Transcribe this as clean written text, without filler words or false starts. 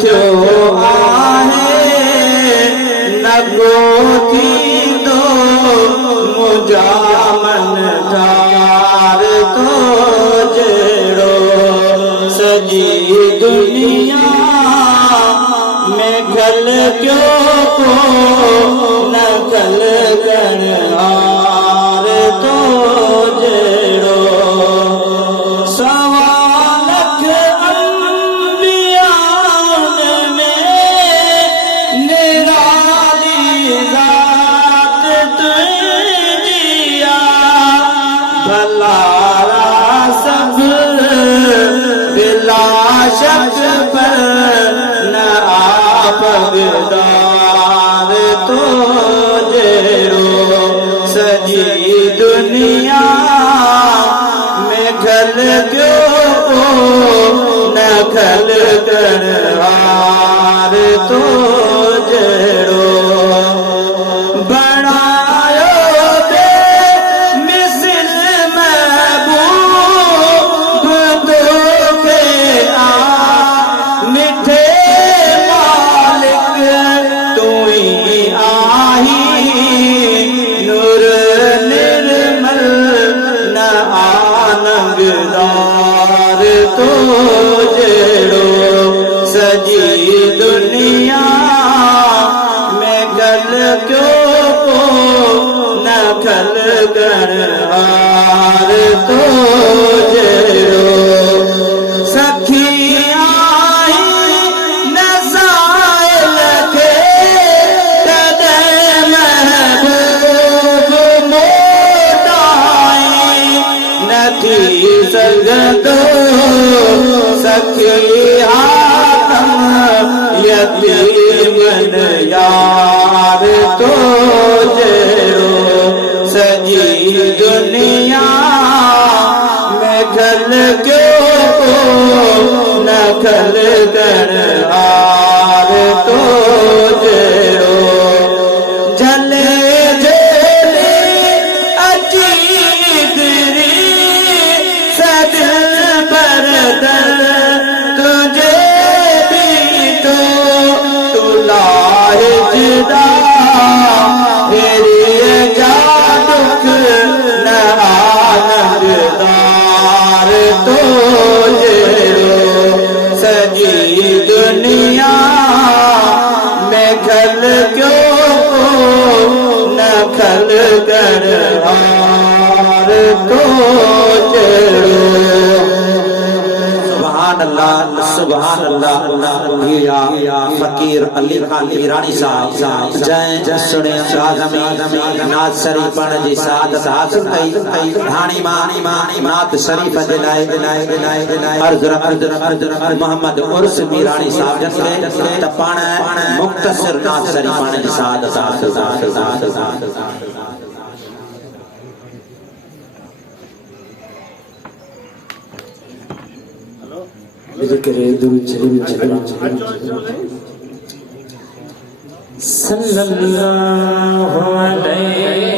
थियो आहे न को थींदो मुंहिंजा मनदार तो जहिड़ो सॼी दुनिया में गल कयो को न गल करणहार तो जहिड़ो सवा लख अंबिया में निराली ज़ात तुंहिंजी भलारा सब बिला शक पर न आपगदार तो जहिड़ो सॼी दुनिया में गल कयो को न गल करणहार तो जहिड़ो बणायो बेमिसल महबूब तोखे मिठे मालिक तूं ई आहीं नूर निर्मल न आनंददार तो जहिड़ो सॼी दुनिया में गल कयो को न गल करणहार तो जहिड़ो सखी आई नज़ाइल खे तॾहिं महबूब मोटाई नथी सघंदो सखी हाकम यतीमन यार तो जहिड़ो सॼी दुनिया में गल कयो को न गल करणहार तो जहिड़ो जले जले अची गिरी सद बरदर तुझे भी तो तुलाए जुदा हेरी जा दुख न आनंददार तो जहिड़ो सॼी दुनिया में गल कयो को न गल करणहार तो जहिड़ो सुभान अल्लाह फकीर अली खान मीरानी साहब जंहिं सुणे आज़मी नात शरीफ पढ़ण जी सआदत हासिल कई हाणी नात शरीफ जे लाइ अर्ज़ मोहम्मद उर्स मीरानी साहब जन त पाण मुख़्तसिर नात शरीफ पढ़ण जी सआदत हासिल सल्लल्लाहु अलैहि